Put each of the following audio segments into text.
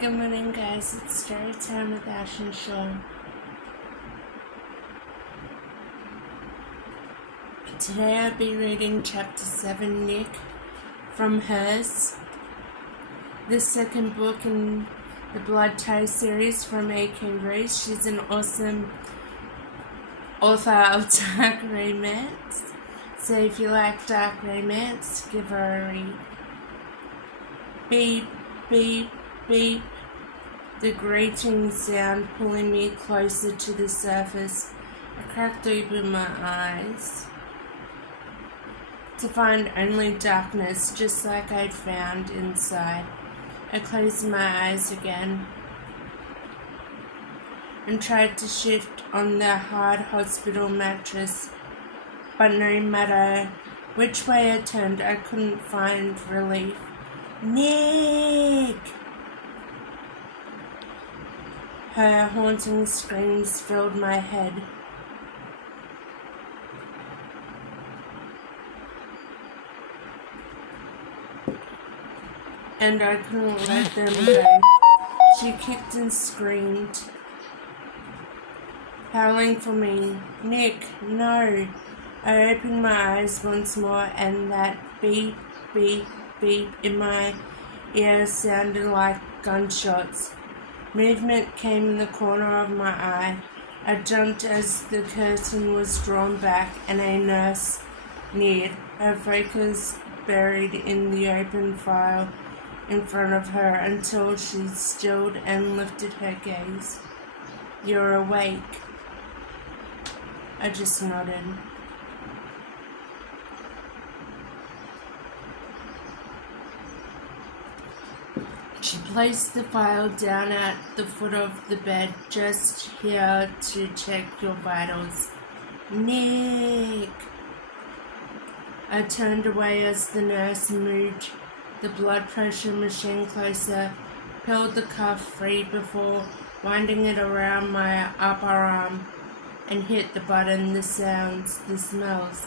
Good morning, guys. It's story time with Ash and Sean. Today I'll be reading chapter 7, Nick, from Hers, the second book in the Blood Tie series from A.K. Rose. She's an awesome author of dark romance. So if you like dark romance, give her a read. Beep, beep, beep. The grating sound pulling me closer to the surface. I cracked open my eyes to find only darkness, just like I'd found inside. I closed my eyes again and tried to shift on the hard hospital mattress, but no matter which way I turned, I couldn't find relief. Nick! Her haunting screams filled my head. And I couldn't let them go. She kicked and screamed, howling for me. Nick, no! I opened my eyes once more, and that beep, beep, beep in my ear sounded like gunshots. Movement came in the corner of my eye. I jumped as the curtain was drawn back and a nurse neared, her focus buried in the open file in front of her until she stilled and lifted her gaze. You're awake. I just nodded. She placed the file down at the foot of the bed, just here to check your vitals. Nick! I turned away as the nurse moved the blood pressure machine closer, peeled the cuff free before winding it around my upper arm, and hit the button. The sounds, the smells.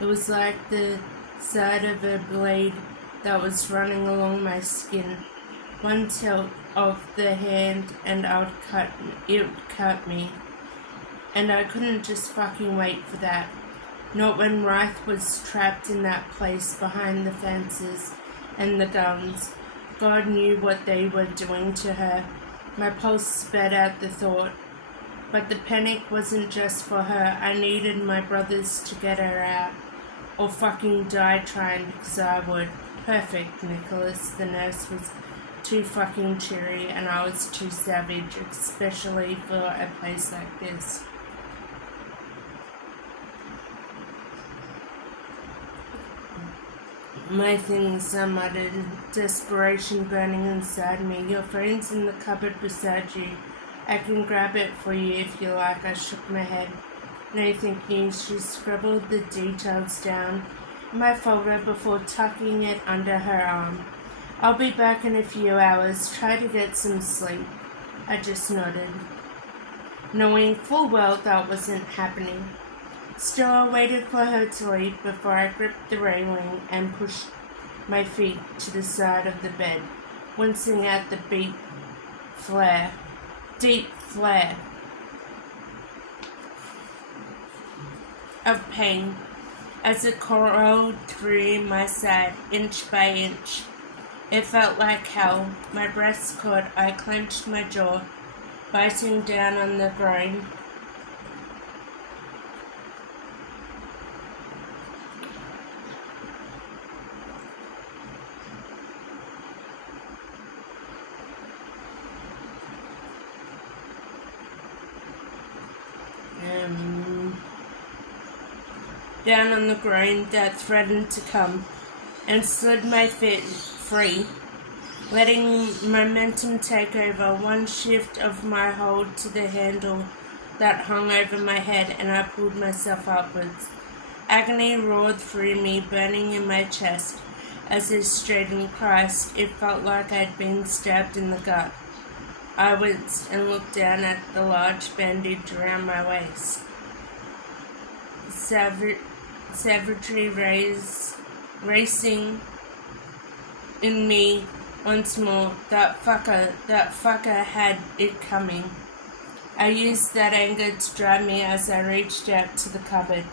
It was like the side of a blade that was running along my skin. One tilt of the hand and it would cut me. And I couldn't just fucking wait for that. Not when Reich was trapped in that place behind the fences and the guns. God knew what they were doing to her. My pulse sped out the thought. But the panic wasn't just for her. I needed my brothers to get her out. Or fucking die trying, because I would. Perfect, Nicholas. The nurse was too fucking cheery, and I was too savage, especially for a place like this. My things, I muttered, desperation burning inside me. Your phone's in the cupboard beside you. I can grab it for you if you like. I shook my head. No, thank you. She scribbled the details down in my folder before tucking it under her arm. I'll be back in a few hours. Try to get some sleep. I just nodded, knowing full well that wasn't happening. Still, I waited for her to leave before I gripped the railing and pushed my feet to the side of the bed, wincing at the deep flare of pain as it crawled through my side, inch by inch. It felt like hell. My breath caught. I clenched my jaw, biting down on the groin. Down on the groin that threatened to come, and slid my feet free, letting momentum take over. One shift of my hold to the handle that hung over my head, and I pulled myself upwards. Agony roared through me, burning in my chest. As I straightened, Christ, it felt like I'd been stabbed in the gut. I winced and looked down at the large bandage around my waist. Savagery racing in me Once more, that fucker had it coming. I used that anger to drive me as I reached out to the cupboard.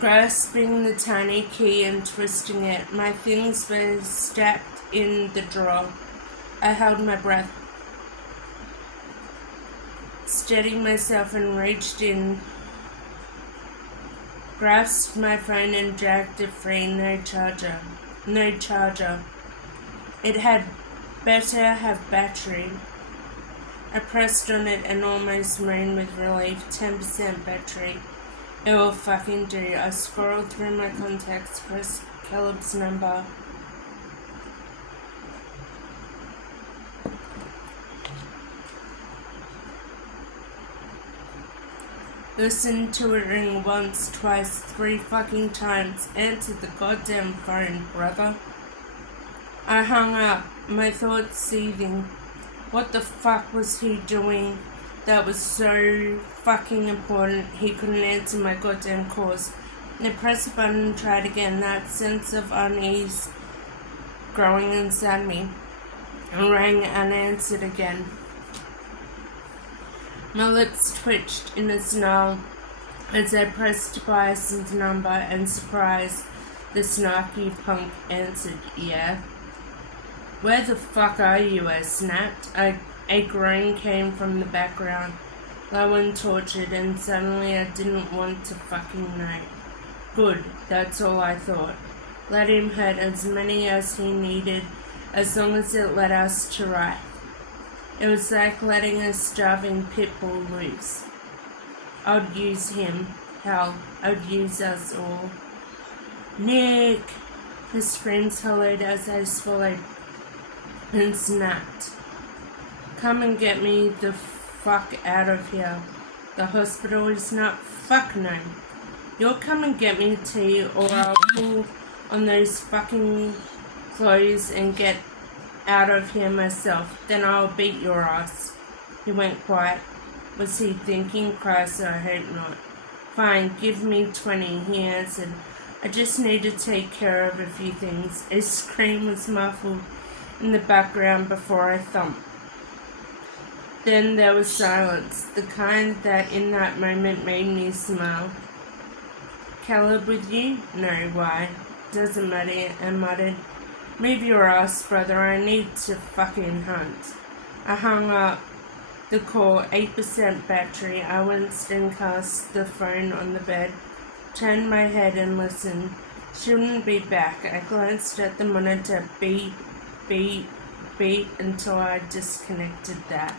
Grasping the tiny key and twisting it, my things were stacked in the drawer. I held my breath, steadied myself and reached in, grasped my phone and dragged it free. No charger. It had better have battery. I pressed on it and almost moaned with relief. 10% battery. It will fucking do. I scrolled through my contacts, pressed Caleb's number. Listened to it ring once, twice, 3 fucking times. Answered the goddamn phone, brother. I hung up, my thoughts seething. What the fuck was he doing that was so fucking important he couldn't answer my goddamn calls? I pressed the button and tried again, that sense of unease growing inside me, and rang unanswered again. My lips twitched in a snarl as I pressed Tobias's number, and surprised, the snarky punk answered, yeah. Where the fuck are you? I snapped. A groan came from the background, low and tortured, and suddenly I didn't want to fucking know. Good, that's all I thought. Let him hurt as many as he needed, as long as it led us to right. It was like letting a starving pit bull loose. I'd use him. Hell, I'd use us all. Nick! The screams hollowed as I swallowed and snapped. Come and get me the fuck out of here. The hospital is not. Fuck no. You'll come and get me tea, or I'll pull on those fucking clothes and get out of here myself. Then I'll beat your ass. He went quiet. Was he thinking? Christ, I hope not. Fine, give me 20, he answered. I just need to take care of a few things. A scream was muffled in the background before I thumped. Then there was silence, the kind that in that moment made me smile. Caleb with you? No, why? Doesn't matter, I muttered. Move your ass, brother, I need to fucking hunt. I hung up the call, 8% battery. I winced and cast the phone on the bed, turned my head and listened. Shouldn't be back. I glanced at the monitor, beep, beep, beep, until I disconnected that.